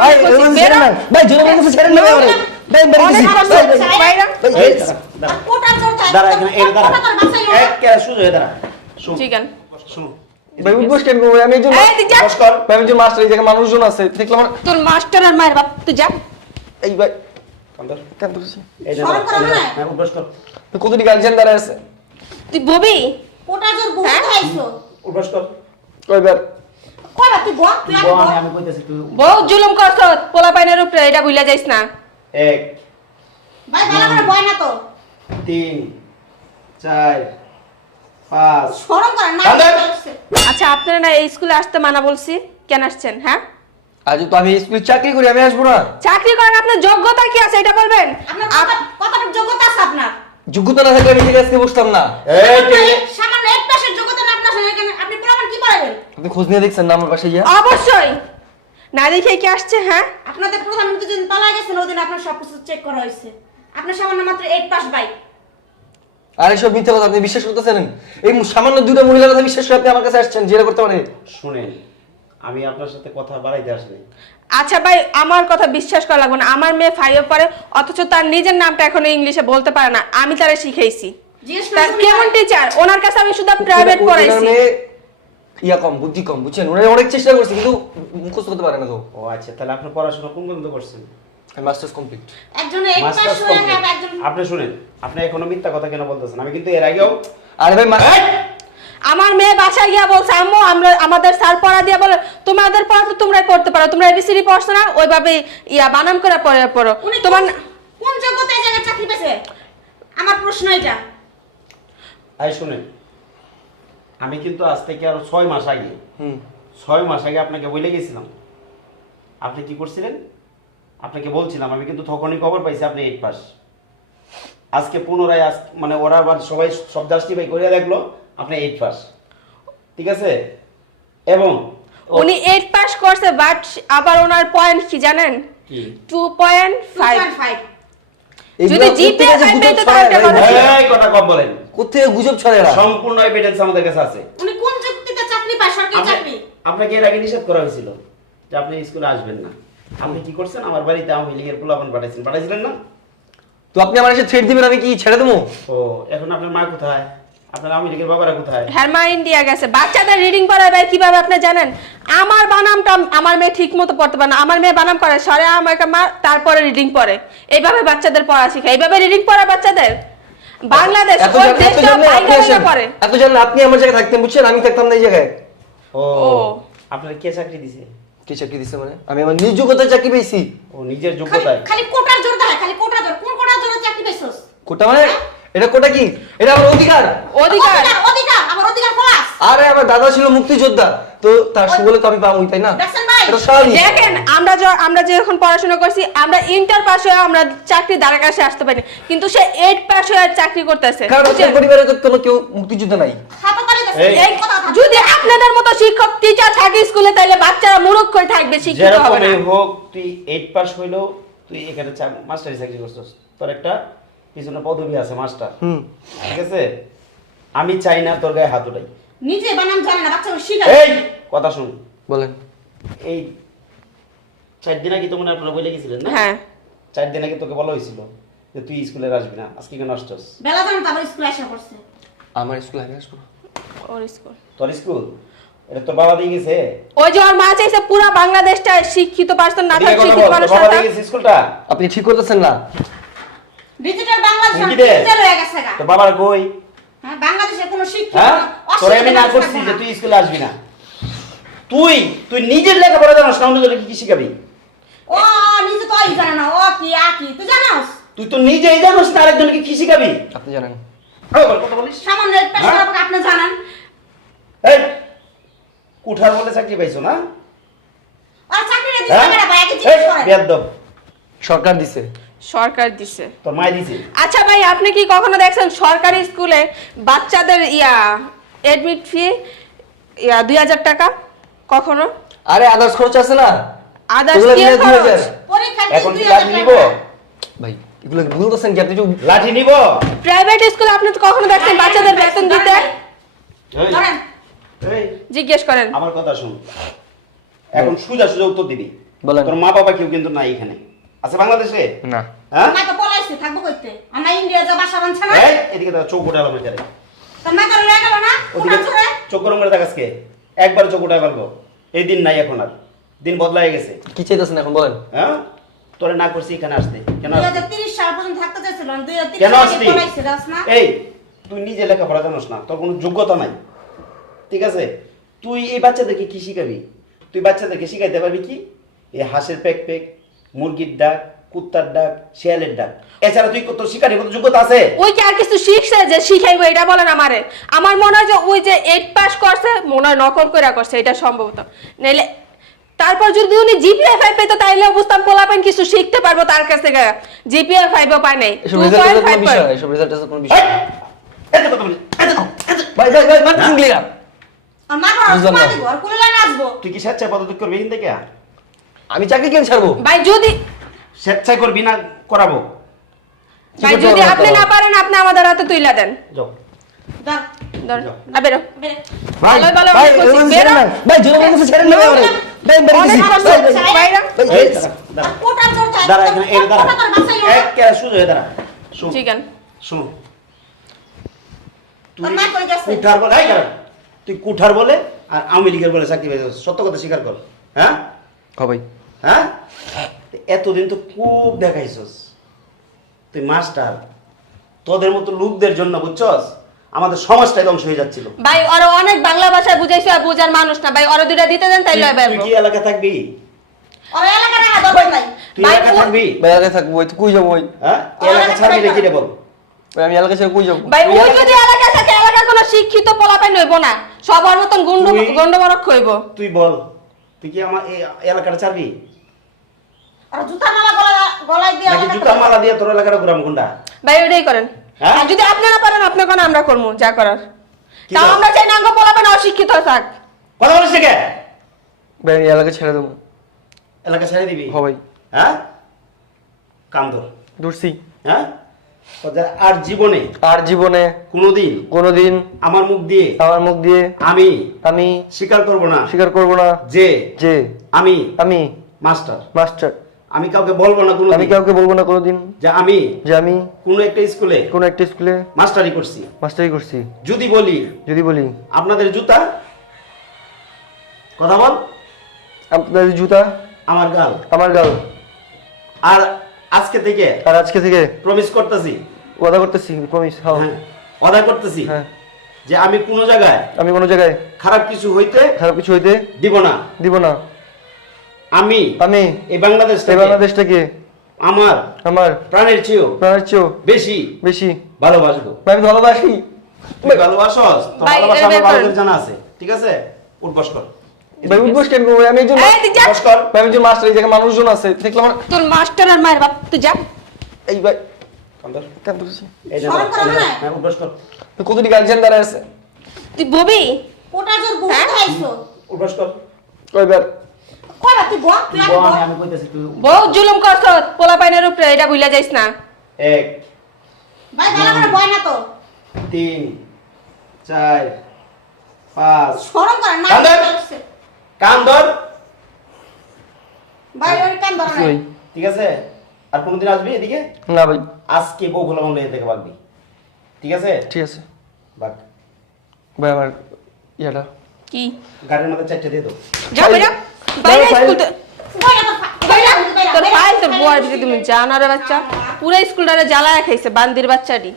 ভাই ছেড়ে না ভাই জোরে বলছে ছেড়ে না ভাই ভাই এই কোটার জোর চাই দাঁড়া এখানে এই দাঁড়া এক কে শুধু এ দাঁড়া শুন ঠিকান শুন ভাই উঠবস কেন গো আমি একজন নমস্কার ভাই আমি যে মাস্টার এই জায়গায় মানুষজন আছে দেখলাম তোর মাস্টার আর মায়ের বাপ তুই যা এই ভাই কান্দর কেন করছিস এই শরম করো না? হ্যাঁ নমস্কার তো কতটি গার্জিয়ান দাঁড়ায় আছে তুই ববি কোটার জোর বহুত খাইছো নমস্কার কয়বার কইবা তুই বল তুই আগে বল আমি কইতাছি তুই বহু জুলুম করছ পোলা পাইনের উপরে এটা ভুলে যাইস না এক ভাই ভালো করে বয় না তো 3 4 5 শরম করে না কাদের? আচ্ছা আপনারা না এই স্কুলে আসতে মানা বলছি কেন আসছেন হ্যাঁ আজ তো আমি স্কুলে চাকরি করি আমি আসবো না চাকরি করেন আপনার যোগ্যতা কি আছে এটা বলবেন আপনার কতটুকু যোগ্যতা আছে আপনার যোগ্যতা না থাকলে আমি ঠিক আজকে বসতাম না এই টেনে সামান্য এক পাশের যোগ্যতা না আপনার সঙ্গে এখানে আপনি প্রমাণ কি পারবেন আপনি খোঁজ নিয়ে দেখছেন না আমার বাসায় গিয়া অবশ্যই না দেখে কি আসছে হ্যাঁ আপনাদের প্রধানমন্ত্রী যেদিন পালা গেছেন ওদিন আপনার সবকিছু চেক করা হয়েছে আপনার সামান্য মাত্র 8 পাস বাই আর এসব মিথ্যা কথা আপনি বিশ্বাস করতেছেন এই সামান্য দুটো মহিলার কথা বিশ্বাস করে আপনি আমার কাছে আসছেন জেরা করতে পারে শুনেন আমি আপনার সাথে কথা বাড়াইতে আসিনি আচ্ছা ভাই আমার কথা বিশ্বাস করা লাগবে না আমার মেয়ে 5 পড়ে অথচ তার নিজের নামটা এখনো ইংলিশে বলতে পারে না আমি তারে শিখাইছি জিজ্ঞেস তার করুন কেমন টিচার ওনার কাছে আমি শুধু প্রাইভেট পড়াইছি ইয়া কম বুদ্ধি কম বুঝছেন ওরা অনেক চেষ্টা করছে কিন্তু মুখস্থ করতে পারে না তো ও আচ্ছা তাহলে আপনি পড়াশোনা কোন পর্যন্ত করছেন আমি মাস্টার্স কমপ্লিট একজনে 8 পাস মাস্টার্স হয়ে কমপ্লিট গেল একজন আপনি শুনেন আপনি এখনো মিথ্যা কথা কেন বলতেছেন আমি কিন্তু এর আগেও আরে ভাই আমার মেয়ে বাসায় গিয়া বলছে আম্মু আমরা আমাদের স্যার পড়া দিয়া বলে তোমাদের পড়া তো তোমরাই পড়তে পারো তোমরা এবিসিডি পড়ছো না ওইভাবে ইয়া বানান করে পড়ো উনি তোমার কোন যোগ্যতায় জায়গায় চাকরি পেয়েছে আমার প্রশ্ন এটা আই শুনেন আমি কিন্তু আজ থেকে আরো 6 মাস আগে হুম 6 মাস আগে আপনাকে বলে গেছিলাম আপনি কি করছিলেন আপনাকে বলছিলাম আমি কিন্তু তখনই খবর পাইছি আপনি 8 পাস আজকে পুনরায় মানে ওরা আবার সবাই সব জাস্টিফাই করে দেখলো আপনি 8 পাস ঠিক আছে এবং উনি 8 পাস করছে বাট আবার ওনার পয়েন্ট কি জানেন কি 2.5 2.5 যদি জিপে পাইতো তাহলে কথা ছিল। এই কথা কম বলেন কোথায় গুজব ছড়ে এরা সম্পূর্ণ এভিডেন্স আমাদের কাছে আছে উনি কোন যুক্তিতে চাকরি পায় সরকারি চাকরি আপনাকে এর আগে নিষেধ করা হয়েছিল যে আপনি স্কুলে আসবেন না আপনি কি করছেন আমার বাড়িতে আওয়ামী লীগের পোলাপান পাঠাইছিলেন না তো আপনি আমার এসে থ্রেট দিবেন আমি কি ছেড়ে দেবো ও এখন আপনার মা কোথায় আপনার আওয়ামী লীগের বাবারা কোথায় হ্যাঁ মা ইন্ডিয়া গেছে বাচ্চাদের রিডিং পড়ায় ভাই কিভাবে আপনি জানেন আমার বানামটা আমার মেয়ে ঠিকমতো পড়তে পারে না আমার মেয়ে বানাম করে সরে আমাকে মা তারপরে রিডিং পড়ে এইভাবে বাচ্চাদের পড়া শেখায় এইভাবে রিডিং পড়ায় বাচ্চাদের বাংলাদেশ ওই দেশটা বাইরে পড়ে এত জানেন আপনি আমার জায়গায় থাকতেন বুঝছেন আমি থাকতাম না এই জায়গায় ও ও। আপনার কে চাকরি দিছে কি চাকরি দিছে মানে আমি আমার নিজ যোগ্যতায় চাকরি পেয়েছি ও নিজের খালি যোগ্যতায় খালি কোটার জোর দেয় খালি কোটার জোর কোন কোটার জোরে চাকরি পেছস কোটা মানে এটা কোটা কি এটা আমার অধিকার অধিকার অধিকার আমার অধিকার প্লাস আরে আমার দাদা ছিল মুক্তিযোদ্ধা তো তার সুবলে তো আমি পাবোই তাই না দেখছেন ভাই এটা স্বাভাবিক দেখেন আমরা যখন পড়াশোনা করছি আমরা ইন্টার পাস হয়ে আমরা চাকরি দ্বারা কাছে আসতে পারি কিন্তু সে 8 পাস হয়ে চাকরি করতেছে কারণ আপনার পরিবারে তো কোনো কেউ মুক্তিযোদ্ধা নাই হাততালি এই। দেন এই কথা যদি আপনাদের মতো শিক্ষক টিচার থাকে স্কুলে তাহলে বাচ্চারা মূর্খ হয়ে থাকবে শিক্ষিত হবে না যেরকমই হোক তুই 8 পাস হইলো তুই এখানে মাস্টারি চাকরি করছিস তোর একটা পিছনে পদবি আছে মাস্টার হুম ঠিক আছে আমি চাই না তোর গায়ে হাত উঠাই নিজে বানাম জানে না বাচ্চা শিখা এই কথা শুন বলেন এই 4 দিন আগে তো মনে হয় আপনারা বলে গেছিলেন না হ্যাঁ 4 দিন আগে তোকে বলা হয়েছিল যে তুই স্কুলে আসবি না আজকে কেন আসছস বেলা জানো তো আবার স্কুলে আসা করছে আমার স্কুলে আমি আসবো না। ওর স্কুল তোর স্কুল এটা তোর বাবা দিয়ে গেছে ওই যে ওর মা চাইছে পুরো বাংলাদেশটা শিক্ষিত পারসন না এদিকে থাকে কথা শিক্ষিত বল, মানুষ তোর বাবা না দিয়ে থাক। গেছে স্কুলটা আপনি ঠিক করতেছেন না ডিজিটাল বাংলাদেশ কি রে? ডিজিটাল হয়ে গেছে গা তোর বাবার কই হ্যাঁ বাংলাদেশে কোনো শিক্ষা হ্যাঁ তোর আমি না করছি যে তুই স্কুলে আসবি না তুই তুই নিজের লেখাপড়া জানাস না অন্যজনকে কি শিখাবি ও নিজে তো আই জানে না ও কি আ কি তুই জানাস তুই তো নিজেই জানিস না আরেকজনকে কি শিখাবি আপনি জানেন কথা বলিস সামান্য এক পেশা হ্যাঁ? আপনি জানেন এই কুঠার বলে চাকরি পাইছো না আর চাকরি রে হ্যাঁ দিছে না ভাই আগে এই জিজ্ঞেস করেন বেয়াদব সরকার দিছে সরকার দিছে তোর মাই দিছে আচ্ছা ভাই আপনি কি কখনো দেখছেন সরকারি স্কুলে বাচ্চাদের এডমিট ফি 2000 টাকা কখনো আরে আদার্স খরচ আছে না আদার্স ওগুলো কি নিয়ে 2000 খরচ পরীক্ষা এখন কি লাঠি নিব ভাই এগুলো বলতেছেন কি আপনি যে লাঠি নিব প্রাইভেট স্কুলে আপনি তো কখনো দেখছেন বাচ্চাদের বেতন দিতে এই, ধরেন এই জিজ্ঞেস করেন আমার কথা শুন এখন সুজা সুজা উত্তর দিবি বলেন। তোর মা বাবা কেউ কিন্তু নাই এখানে আছে বাংলাদেশে না হ্যাঁ মা তো পলাইছে থাকবো কইতে আমার ইন্ডিয়া যা বাসা বানছে না এই এদিকে দাও চোখ উঠালাম এখানে তোর মা করে লয়ে গেল না কোটা ধরে চোখ গরম করে দেখাসকে একবার চোখ উঠাই পারবো এই দিন নাই এখন আর দিন বদলাই গেছে কি চাইতেছেন এখন বলেন? হ্যাঁ তোরে না করছি এখানে আসতে কেন আসতে? 2030 সাল পর্যন্ত থাকতে চাইছিল 2030 কেন সালে আসলি পলাইছে রাস না এই তুই নিজে লেখাপড়া জানোস না তোর কোনো যোগ্যতা নাই ঠিক আছে তুই এই বাচ্চাদেরকে কি শিখাবি তুই বাচ্চাদেরকে শিখাইতে পারবি কি এই হাঁসের পেক পেক মুরগির ডাক কুত্তার ডাক শিয়ালের ডাক এছাড়া তুই তোর শিকারের কোনো যোগ্যতা আছে ওই কি আর কিছু শিখছে যে শিখাইবো এটা বলেন আমারে? আমার মনে হয় যে ওই যে 8 পাস করছে মনে হয় নকল করে করছে, এটা সম্ভবত। নাইলে তারপর যদি উনি জিপিএ 5 পেতো তাইলে বুঝতাম পোলাপেন কিছু শিখতে পারবো তার কাছ থেকে। জিপিএ 5 ও পায় নাই, এসব রেজাল্টের কোনো 2.5 বিষয়, পায়। এসব রেজাল্টের কোনো বিষয়। এত কথা বলি ভাই মারতেছেন কি লাগা? আর মা করে বুঝলাম মা না। দিব আর কোলে লাইন আসবো তুই কি স্বেচ্ছায় পদত্যাগ করবি এখান থেকে আমি চাকরি কেন ছাড়বো? ভাই যদি স্বেচ্ছায় করবি না করাবো ভাই করতে যদি পারবো আপনি না না পারেন আপনি আমাদের হাতে তুইলা দেন। যাও ধর ধর বেরো। বেরে ভাই ভালো ভালো ভাই বলছি, ওরকম বেরো। ছেড়ে না। ভাই জোরে বলতেছে ছেড়ে না আমারে। ভাই বেরিয়ে অনেক গেছি। কষ্ট ভাই, হচ্ছে, ভাই, বাইরে। ভাই, এই এই, দাঁড়া, দাঁড়া। কোটা ধরতে দাঁড়া এখানে এই দাঁড়া কোটা তোর বাসায় এক কে সুজ হয়ে দাঁড়া শোন চিকেন শোন তোর মা কই গেছে কুঠার বলে এই দাঁড়া তুই কুঠার বলে আর আওয়ামী লীগের বলে চাকরি পেয়েছিস সত্য কথা স্বীকার কর হ্যাঁ ভাই হ্যাঁ এতদিন তো খুব দেখাইছস তুই মাস্টার তোদের মতো লোকদের জন্য বুঝছস আমাদের সমাজটাই ধ্বংস হয়ে যাচ্ছিল ভাই ওরা অনেক বাংলা ভাষায় বুঝাইছে আর বুঝার মানুষ না ভাই, ওরা দুইটা দিতে দেন তাইলে হবে। তুই কি এলাকা থাকবি ওর এলাকা না দরকার নাই তুই ভাই, এলাকা থাকবি ভাই আগে থাকবো ওই তো কই যাবো ওই? হ্যাঁ এলাকা ছাড়বি নাকি রে বল ভাই আমি এলাকা ছেড়ে কই যাবো? ভাই ওই যদি এলাকা থাকে এলাকা কোনো শিক্ষিত পোলাপাই নইব না, সবার মতন তুই- গন্ডমরক হইব। তুই বল তুই কি আমার এই এলাকাটা ছাড়বি আর জুতা মালা গলায় দিয়ে নাকি জুতা মালা দিয়ে তোর এলাকাটা ঘুরাম গুন্ডা ভাই ওটাই করেন। হ্যাঁ? আর যদি আপনি না পারেন আপনি কোন আমরা করবো যা করার। কি তাও কর? আমরা চাই না আঙ্গ পোলাপান অশিক্ষিত থাক। কথা বলিস কে ভাই আমি এলাকা ছেড়ে দেবো। এলাকা ছেড়ে দিবি হ্যাঁ ভাই হ্যাঁ কান্দর দূরছি। হ্যাঁ তোদের আর জীবনে আর জীবনে কোনোদিন কোনোদিন আমার মুখ দিয়ে আমার মুখ দিয়ে আমি আমি স্বীকার করব না স্বীকার করব না যে যে আমি আমি মাস্টার মাস্টার। আমি কাউকে বলবো না আমি কোনোদিন কাউকে বলবো না কোনোদিন যে আমি যে আমি কোনো একটা স্কুলে কোনো একটা স্কুলে মাস্টারি করছি মাস্টারি করছি। যদি বলি যদি বলি আপনাদের জুতা কথা বল আপনার জুতা আমার গাল আমার গাল। আর আজকে থেকে আর আজকে থেকে প্রমিস করতেছি ওয়াদা করতেছি, প্রমিস। হ্যাঁ হ্যাঁ অদা করতেছি হ্যাঁ যে আমি কোনো জায়গায় আমি কোনো জায়গায় খারাপ কিছু হইতে খারাপ কিছু হইতে দিব না দিব না। আমি আমি এই বাংলাদেশ এই থেকে বাংলাদেশটাকে আমার আমার প্রাণের চেয়েও প্রাণের চেয়েও বেশি বেশি ভালোবাসবো ভাই আমি ভালোবাসি। তুই ভালোবাসস তোর ভাই, ভালোবাসা এটা আমার বের করেন। ভালোদের জানা আছে ঠিক আছে উঠবস কর ভাই উদ্বোস কেন করবো? আমি একজন এই তুই যা। উঠবস কর ভাই আমি একজন মাস্টার, এই জায়গায় মানুষজন আছে দেখলাম আমার তোর মাস্টার আর মায়ের বাপ তুই যা। এই ভাই কান্দর কেন ধরছি? এই যে শরম করে না? হ্যাঁ উঠবস কর কতটি গার্জিয়ান দাঁড়ায় আছে? তুই ববি কোটা জোর বুঝতে হ্যাঁ? আইছো উঠবস কর কয়বার? কইবা তুই বল তুই আগে বল আমি কইতাছি তুই বহু জুলুম করছ পোলাপাইনের উপরে, এটা ভুলে যাইস না। 1 ভাই ভালো করে বয় না তো 3 4 5 শরম করে না কান্দর। কান ধর ভাই ওর কান ধরে ওই, নাই ঠিক আছে আর কোনদিন আসবি এদিকে না ভাই আজকে বউ খোলা মামলা থেকে ভাগবি ঠিক আছে ঠিক আছে ভাগ ভাই আমার ইয়াটা কি গাড়ির মধ্যে 4টা দিয়ে দাও যা বেরা বাইরে ফাইল। স্কুল বয় না তো তোর ফাইল তোর বউয়ের দিকে তুমি জানারে বাচ্চা পুরো স্কুলটারে জ্বালায় খাইছে বান্দির বাচ্চাটি।